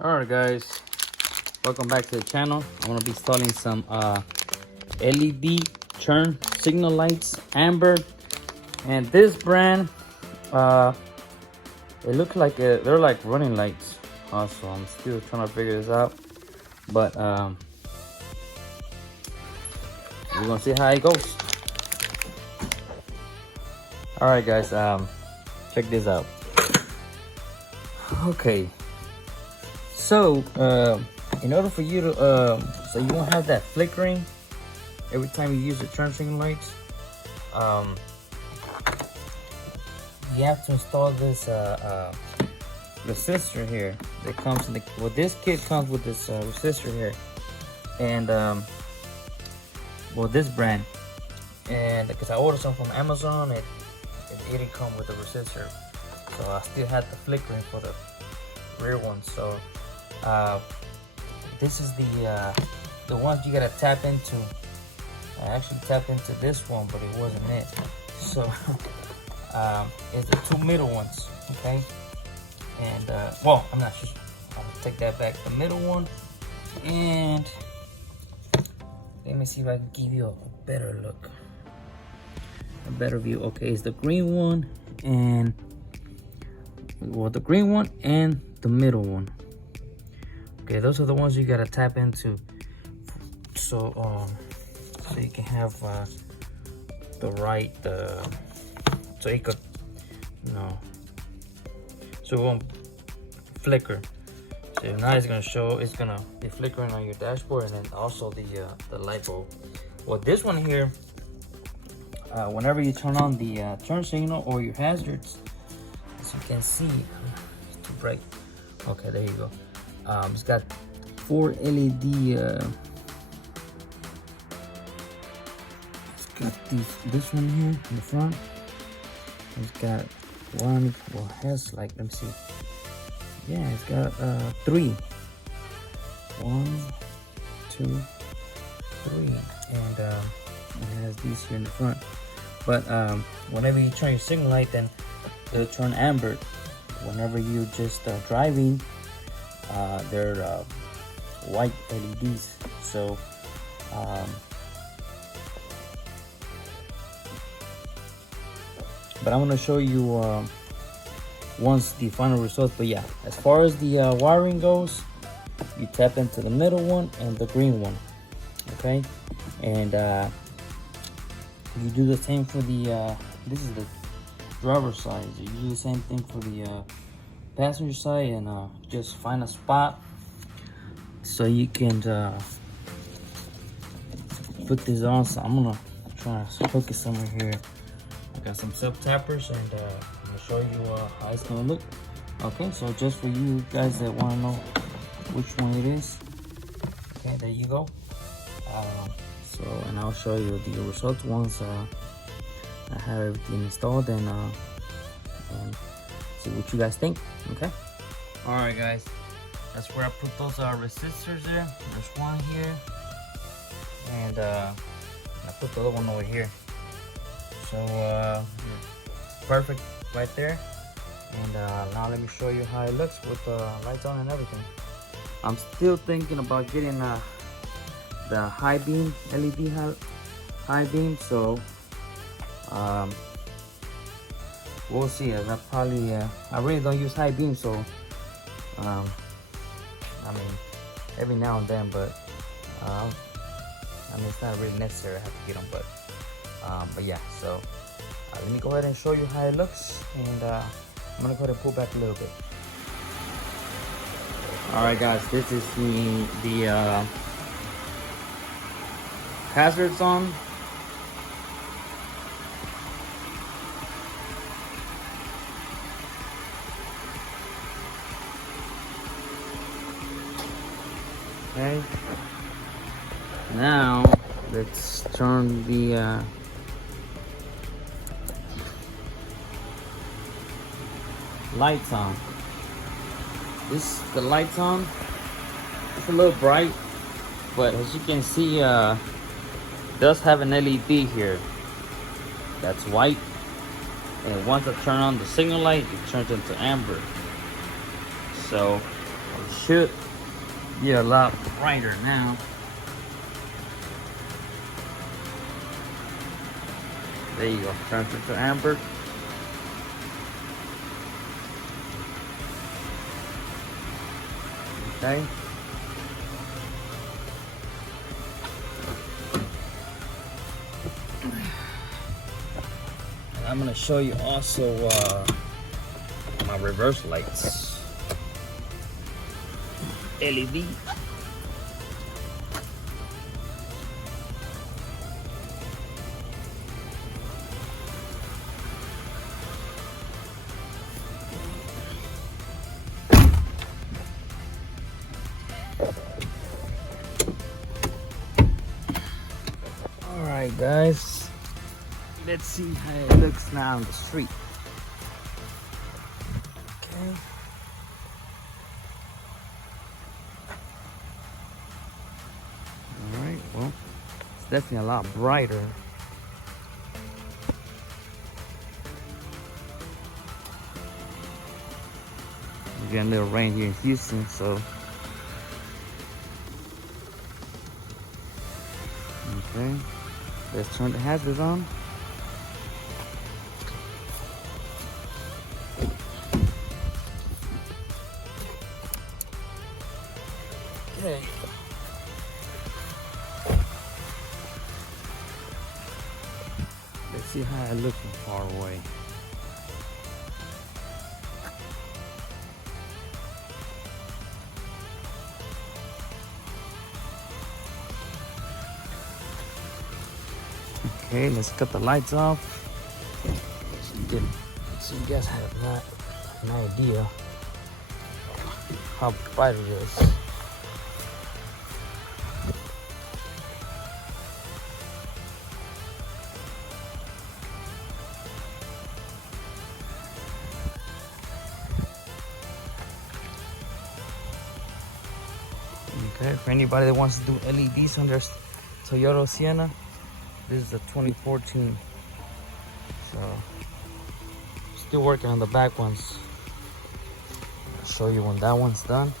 Alright guys, welcome back to the channel. I'm going to be installing some LED turn signal lights, amber, and this brand it looks like they're like running lights. So I'm still trying to figure this out, but we're gonna see how it goes. Alright guys, check this out. Okay, so in order for you to so you won't have that flickering every time you use the turn signal lights, you have to install this resistor here that comes in the, well, this kit comes with this resistor here, and well, this brand, and because I ordered some from Amazon, it didn't come with the resistor, so I still had the flickering for the rear one. So this is the ones you gotta tap into. I actually tapped into this one, but it wasn't it. So it's the two middle ones, okay? And well, I'm not sure. I'll take that back. The middle one, and let me see if I can give you a better look, a better view. Okay, it's the green one, and well, the green one and the middle one. Okay, those are the ones you gotta tap into, so so you can have the right so it could, you know, so it won't flicker. So now it's gonna show, it's gonna be flickering on your dashboard, and then also the light bulb. Well, this one here, whenever you turn on the turn signal or your hazards, as you can see, it's too bright. Okay, there you go. It's got 4 LED. It's got this one here in the front. It's got one. Well, it has like, let me see. Yeah, it's got 3. 1, 2, 3, and it has these here in the front. But whenever you turn your signal light, then it'll turn amber. Whenever you just driving, they're white LEDs. So but I'm gonna show you once the final results. But yeah, as far as the wiring goes, you tap into the middle one and the green one, okay? And you do the same for the this is the driver's side. You do the same thing for the passenger side, and just find a spot so you can put this on. So I'm gonna try to focus somewhere here. I got some sub tappers, and I'm gonna show you how it's gonna look. Okay, so just for you guys that want to know which one it is, okay, there you go. So, and I'll show you the results once I have everything installed, and see what you guys think. Okay. All right, guys, that's where I put those resistors there. There's one here, and I put the other one over here. So perfect right there. And now let me show you how it looks with the lights on and everything. I'm still thinking about getting the high beam LED high beam. So we'll see. I probably I really don't use high beam, so I mean, every now and then, but I mean, it's not really necessary. I have to get them, but yeah. So let me go ahead and show you how it looks, and I'm gonna go ahead and pull back a little bit. All right, guys, this is the hazards on. Okay, now let's turn the lights on. The lights on. It's a little bright, but as you can see, it does have an LED here that's white, and once I turn on the signal light, it turns into amber. So It should be a lot brighter now. There you go, transfer to amber. Okay. And I'm gonna show you also my reverse lights. LED. Alright guys, let's see how it looks now on the street. Okay. Alright, well, it's definitely a lot brighter. We're getting a little rain here in Houston, so. Okay. Let's turn the hazards on. Okay. Let's see how I look from far away. Okay, let's cut the lights off. So you guys have an idea how bright it is. Okay, for anybody that wants to do LEDs on their Toyota Sienna, this is a 2014. So, still working on the back ones. I'll show you when that one's done.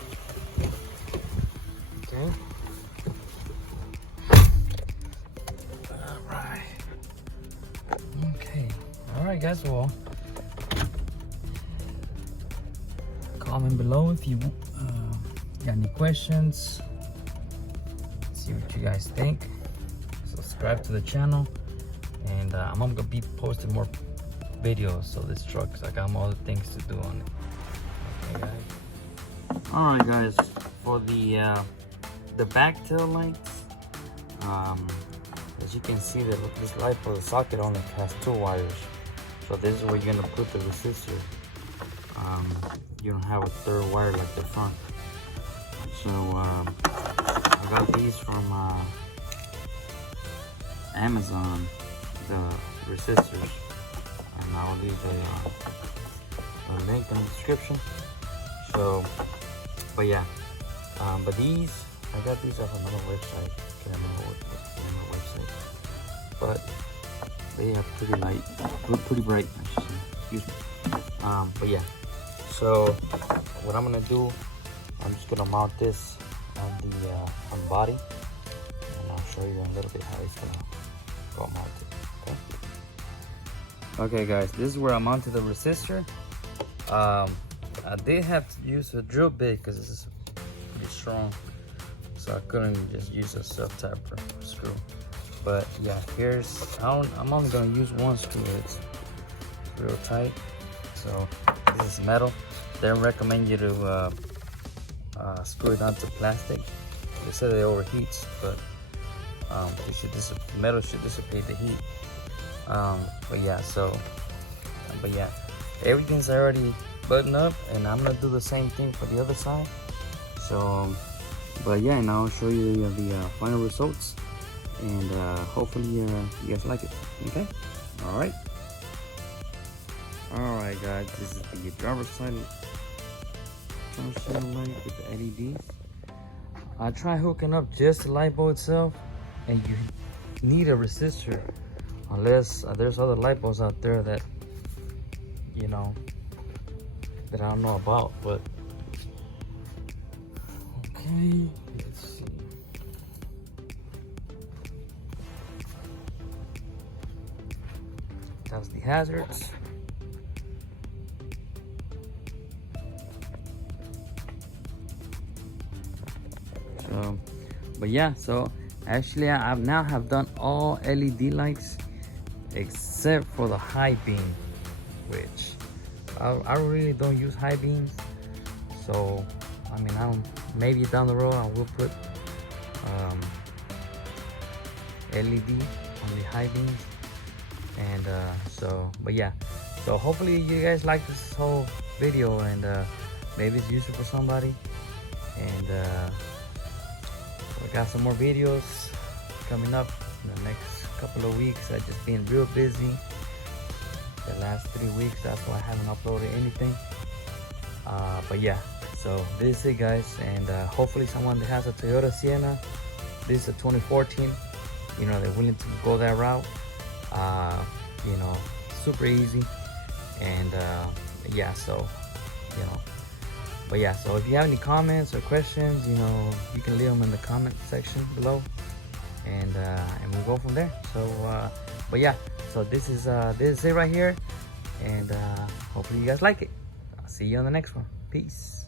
Okay. Alright. Okay. Alright guys, well, comment below if you got any questions. See what you guys think. Subscribe to the channel, and I'm gonna be posting more videos of this truck because I got more other things to do on it. Okay, guys. All right, guys. For the back tail lights, as you can see, this light for the socket only has 2 wires. So this is where you're gonna put the resistor. You don't have a 3rd wire like the front. So I got these from Amazon, the resistors, and I'll leave a link in the description. So, but yeah, but these, I got these off another website. Can't remember what website, but they have pretty bright, I should say. Excuse me. But yeah, so what I'm gonna do, I'm just gonna mount this on the body, and I'll show you a little bit how it's gonna go mounted. Okay guys, this is where I mounted the resistor. I did have to use a drill bit because this is pretty strong, so I couldn't just use a self-tapper screw. But yeah, I'm only gonna use one screw. It's real tight, so this is metal. They don't recommend you to screw it onto plastic. They said it overheats, but metal should dissipate the heat. But yeah, everything's already buttoned up, and I'm gonna do the same thing for the other side. So, but yeah, and I'll show you the final results, and hopefully you guys like it. Okay, all right, guys. This is the driver's side light with the LEDs. I try hooking up just the light bulb itself, and you need a resistor, unless there's other light bulbs out there that that I don't know about. But Okay, let's see. That's the hazards. So, but yeah, so actually I've now have done all LED lights except for the high beam, which I really don't use high beams. So I mean, I don't, maybe down the road I will put LED on the high beams. And so, but yeah, so hopefully you guys like this whole video, and maybe it's useful for somebody. And we got some more videos coming up in the next couple of weeks. I've just been real busy the last 3 weeks, that's why I haven't uploaded anything. But yeah, so this is it, guys, and hopefully someone that has a Toyota Sienna, this is a 2014, you know, they're willing to go that route. You know, super easy. And yeah, so you know, but yeah, so if you have any comments or questions, you know, you can leave them in the comment section below, and we'll go from there. So but yeah, so this is it right here, and hopefully you guys like it. I'll see you on the next one. Peace.